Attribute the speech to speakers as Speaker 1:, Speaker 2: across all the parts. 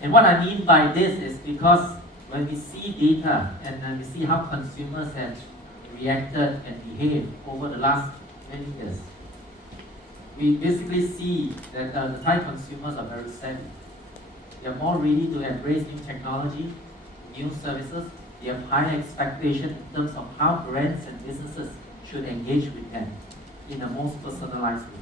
Speaker 1: And what I mean by this is because when we see data and then we see how consumers have reacted and behaved over the last many years, we basically see that uh, the Thai consumers are very savvy. They are more ready to embrace new technology, new services. They have high expectation in terms of how brands and businesses should engage with them in a most personalized way.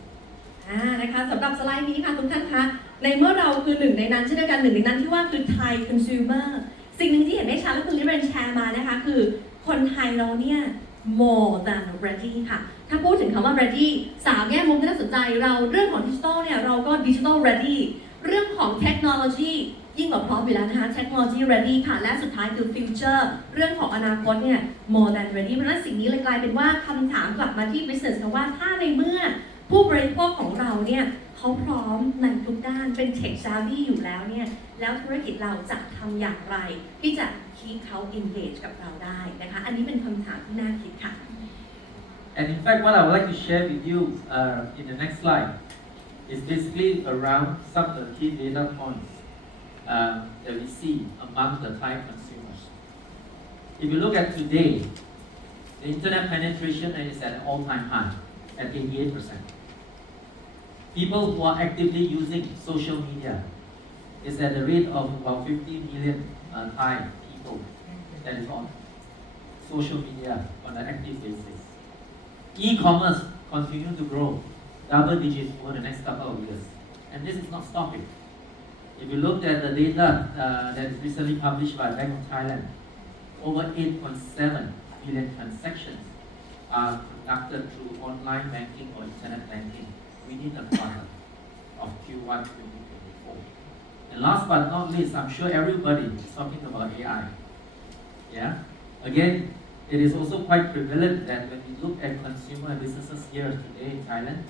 Speaker 2: อ่านะคะสำหรับสไลด์นี้ค่ะทุกท่านคะ ในเมื่อเราคือหนึ่งในนั้นเช่นเดียวกันหนึ่งในนั้นที่ว่าคือไทย consumer สิ่งหนึ่งที่เห็นได้ชัดและคุณลิเรนแชร์มานะคะ คือคนไทยเราเนี่ย more than ready ค่ะ ถ้าพูดถึงคำว่า ready สามแง่มุมที่น่าสนใจเราเรื่องของดิจิทัลเนี่ยเราก็ดิจิทัล ready เรื่องของเทคโนโลยียิ่งกว่าพร้อมอยู่แล้วนะคะเทคโนโลยี ready ค่ะ และสุดท้ายคือ future เรื่องของอนาคตเนี่ย more than ready เพราะฉะนั้นสิ่งนี้เลยกลายเป็นว่าคำถามกลับมาที่ business นะว่าถ้าในเมื่อ ผู้บริโภคของเราเนี่ยเขาพร้อมในทุกด้านเป็น tech savvy อยู่แล้วเนี่ยแล้วธุรกิจเราจะทำอย่างไร ที่จะ keep เขา engage กับเราได้นะคะอันนี้เป็นคำถามที่น่าคิดค่ะ
Speaker 1: And in fact, what I would like to share with you uh, in the next slide is basically around some of the key data points um, that we see among the Thai consumers. If you look at today, the internet penetration is at an all-time high at 88%. People who are actively using social media is at the rate of about 50 million uh, Thai people that is on social media on an active basis. E-commerce continues to grow double digits over the next couple of years, and this is not stopping. If you look at the data uh, that is recently published by Bank of Thailand, over 8.7 billion transactions are conducted through online banking or internet banking within a quarter of Q1 2024. And last but not least, I'm sure everybody is talking about AI. Yeah. Again, it is also quite prevalent that when we look at consumer businesses here today in Thailand,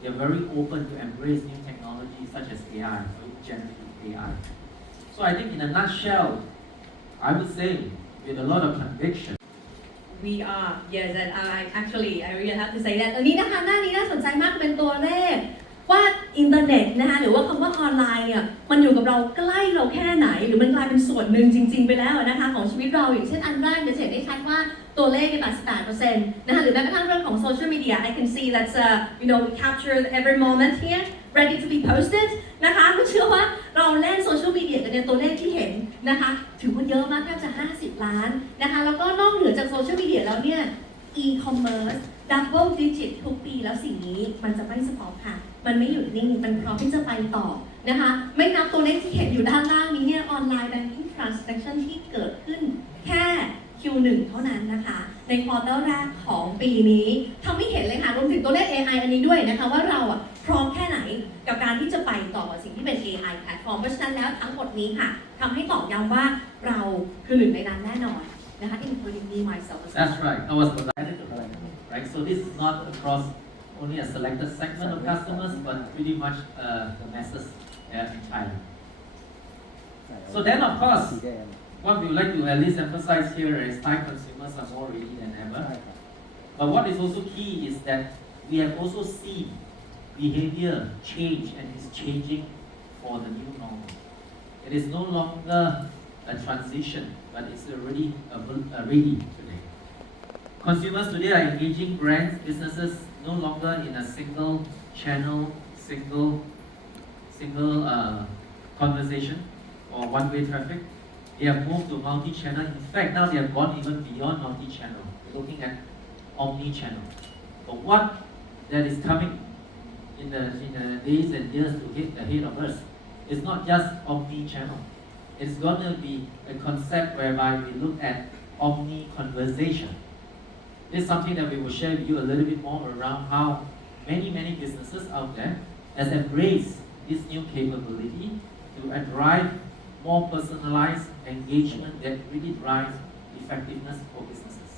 Speaker 1: they are very open to embrace new technologies such as AI or generative AI. So I think in a nutshell, I would say with a lot of conviction,
Speaker 2: we are yes and I actually I really have to say that อันนี้นะคะหน้านี้น่าสนใจมากเป็นตัวเลข ว่าอินเทอร์เน็ตนะคะหรือว่าคำว่าออนไลน์เนี่ยมันอยู่กับเราใกล้เราแค่ไหน หรือมันกลายเป็นส่วนหนึ่งจริง ๆ ไปแล้วนะคะของชีวิตเราอย่างเช่นอันแรกเนี่ยจะเห็นได้ชัดว่าตัวเลขใน88%นต์นะคะหรือแม้กระทั่งเรื่องของโซเชียลมีเดีย I can see that's uh, you know we capture every moment here ready to be posted นะคะก็เชื่อว่าเราเล่นโซเชียลมีเดียกันในตัวเลขที่เห็นนะคะถือว่าเยอะมากแทบจะ 50 ล้านนะคะแล้วก็นอกเหนือจากโซเชียลมีเดียแล้วเนี่ย e-commerce double digit ทุกปีแล้วสิ่งนี้มันจะไม่สต็อปค่ะ มันไม่หยุดนิ่ง มันพร้อมที่จะไปต่อนะคะ ไม่นับตัวเลขที่เห็นอยู่ด้านล่างนี้เนี่ยออนไลน์ banking transaction ที่เกิดขึ้นแค่ Q1 เท่านั้นนะคะ ในควอเตอร์แรกของปีนี้ทำให้เห็นเลยค่ะรวมถึงตัวเลข AI อันนี้ด้วยนะคะ ว่าเราอะพร้อมแค่ไหนกับการที่จะไปต่อสิ่งที่เป็น AI แพลตฟอร์มเพราะฉะนั้นแล้วทั้งหมดนี้ค่ะทำให้ตอกย้ำว่าเราคือหนึ่งในนั้นแน่นอนนะคะ including me myself
Speaker 1: That's right. I was right? So this is not across only a selected segment of customers, but pretty much uh, the masses entirely. So then, of course, what we would like to at least emphasize here is Thai consumers are more ready than ever. But what is also key is that we have also seen behavior change and is changing for the new normal. It is no longer a transition, but it's already ready today. Consumers today are engaging brands, businesses, no longer in a single channel, single, single uh, conversation or one-way traffic. They have moved to multi-channel. In fact, now they have gone even beyond multi-channel. They're looking at omni-channel. But what that is coming in the in the days and years to hit ahead of us is not just omni-channel. It's going to be a concept whereby we look at omni-conversation. This is something that we will share with you a little bit more around how many, many businesses out there has embraced this new capability to drive more personalized engagement that really drives effectiveness for businesses.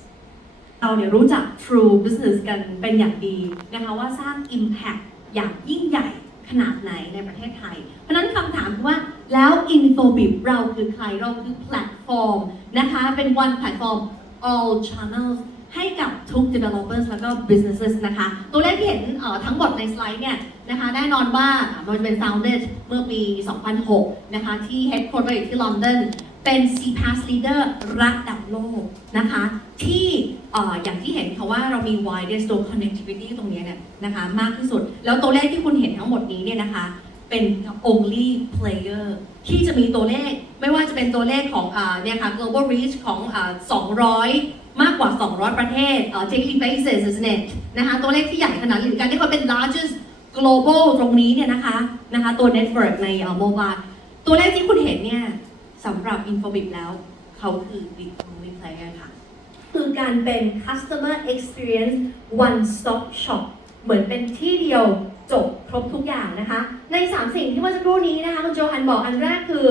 Speaker 2: เราเนี่ยรู้จัก True Business กันเป็นอย่างดีนะคะว่าสร้าง Impact อย่างยิ่งใหญ่ขนาดไหนในประเทศไทย เพราะฉะนั้นคำถามคือว่าแล้ว Infobip เราคือใคร เราคือแพลตฟอร์มนะคะ เป็น one platform all channels ให้กับทุก developers แล้วก็ businesses นะคะ ตัวเลขที่เห็นเอ่อทั้งหมดในสไลด์เนี่ยนะคะแน่นอนว่ามันเป็น founded เมื่อปี 2006 นะคะ ที่ headquarter อยู่ที่ลอนดอนเป็น CPaaS leader ระดับโลกนะคะ ที่เอ่ออย่างที่เห็นค่ะว่าเรามี widest door connectivity ตรงนี้เนี่ยนะคะ มากที่สุด แล้วตัวเลขที่คุณเห็นทั้งหมดนี้เนี่ยนะคะ เป็น only player ที่จะมีตัวเลขไม่ว่าจะเป็นตัวเลขของเนี่ยค่ะ global reach ของอ่า200 มากกว่า 200 ประเทศเอ่อ daily basis isn't it นะคะตัวเลขที่ใหญ่ขนาดนี้หรือการที่เขาเป็น largest global ตรงนี้เนี่ยนะคะนะคะตัว network ในเอ่อ mobile ตัวเลขที่คุณเห็นเนี่ยสำหรับ Infobip แล้วเขาคือ big only player ค่ะ คือการเป็น customer experience one stop shop เหมือนเป็นที่เดียว จบครบทุกอย่างนะคะ ใน 3 สิ่งที่เมื่อสักครู่นี้นะคะคุณโจฮันบอกอันแรกคือ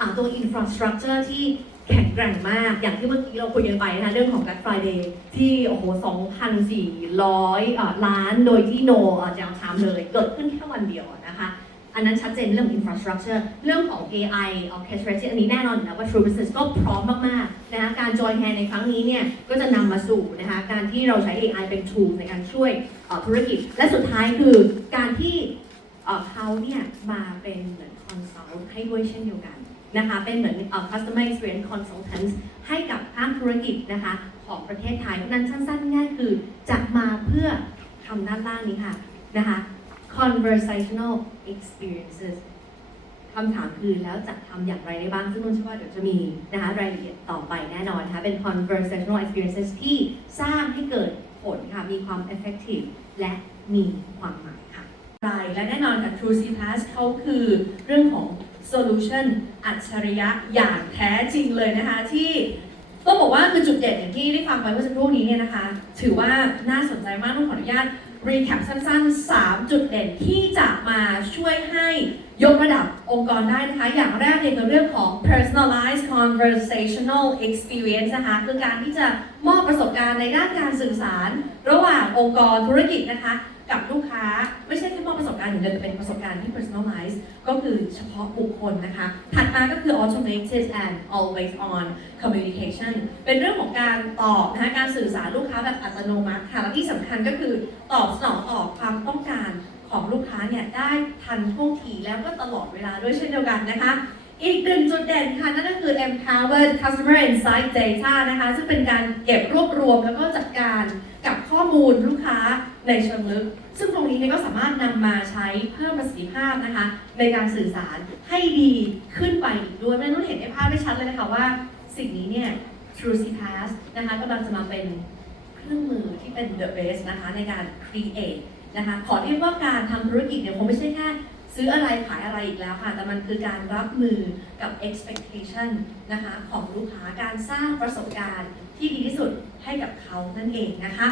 Speaker 2: อตัว infrastructure ที่แข็งแกร่งมาก อย่างที่เมื่อกี้เราคุยกันไปนะคะเรื่องของ Black Friday ที่โอ้โห 2,400อ่าล้าน โดยที่โนจะเอามเลย เกิดขึ้นแค่วันเดียวนะคะ อันนั้นชัดเจนเรื่ององ infrastructure เรื่องของ AI orchestration อันนี้แน่นอนอยู่แล้วว่า True Business ก็พร้อมมากๆนะคะการ join hand ในครั้งนี้เนี่ยก็จะนำมาสู่นะคะการที่เราใช้ AI เป็น tool ในการช่วยธุรกิจ และสุดท้ายคือการที่เขาเนี่ยมาเป็นเหมือน consult ให้ด้วยเช่นเดียวกันนะคะเป็นเหมือนเอ่อ customer experience consultant ให้กับภาคธุรกิจนะคะของประเทศไทยเพราะนั้นสั้นๆง่ายคือจะมาเพื่อทำด้านล่างนี้ค่ะนะคะ conversational experiences คำถามคือแล้วจะทำอย่างไรได้บ้าง ซึ่งนุ่นเชื่อว่าเดี๋ยวจะมีนะคะรายละเอียดต่อไปแน่นอนนะคะเป็น conversational experiences ที่สร้างให้เกิดผลค่ะ มีความ effective และมีความหมายค่ะรายและแน่นอนค่ะ True C Pass เขาคือเรื่องของ solution อัจฉริยะอย่างแท้จริงเลยนะคะ ที่ต้องบอกว่าคือจุดเด่นอย่างที่ได้ฟังไปเมื่อสักครู่นี้เนี่ยนะคะ ถือว่าน่าสนใจมากต้องขออนุญาต รีแคปสั้นๆ 3 จุดเด่นที่จะมาช่วยให้ยกระดับองค์กรได้นะคะ อย่างแรกเลยคือเรื่องของ personalized conversational experience นะคะ คือการที่จะมอบประสบการณ์ในด้านการสื่อสาร ระหว่างองค์กรธุรกิจนะคะ กับลูกค้า ไม่ใช่แค่มอบประสบการณ์อย่างเดียวแต่เป็นประสบการณ์ที่ personalized ก็คือเฉพาะบุคคลนะคะ ถัดมาก็คือ automated and always on communication เป็นเรื่องของการตอบนะคะการสื่อสารลูกค้าแบบอัตโนมัติค่ะและที่สำคัญก็คือตอบสนองต่อความต้องการของลูกค้าเนี่ยได้ทันท่วงทีแล้วก็ตลอดเวลาด้วยเช่นเดียวกันนะคะอีกหนึ่งจุดเด่นค่ะ นั่นก็คือ empowered customer insight data นะคะ ซึ่งเป็นการเก็บรวบรวมแล้วก็จัดการกับข้อมูลลูกค้า ในเชิงลึก ซึ่งตรงนี้เนี่ยก็สามารถนำมาใช้เพิ่มประสิทธิภาพนะคะ ในการสื่อสารให้ดีขึ้นไปอีกด้วยไม่ต้องเห็นในภาพได้ชัดเลยนะคะว่า สิ่งนี้เนี่ย True C Pass นะคะกำลังจะมาเป็นเครื่องมือที่เป็น the best นะคะในการ create นะคะขอเรียกว่าการทำธุรกิจเนี่ยคงไม่ใช่แค่ซื้ออะไรขายอะไรอีกแล้วค่ะ แต่มันคือการรับมือกับ expectation นะคะของลูกค้าการสร้างประสบการณ์ที่ดีที่สุดให้กับเขานั่นเองนะคะ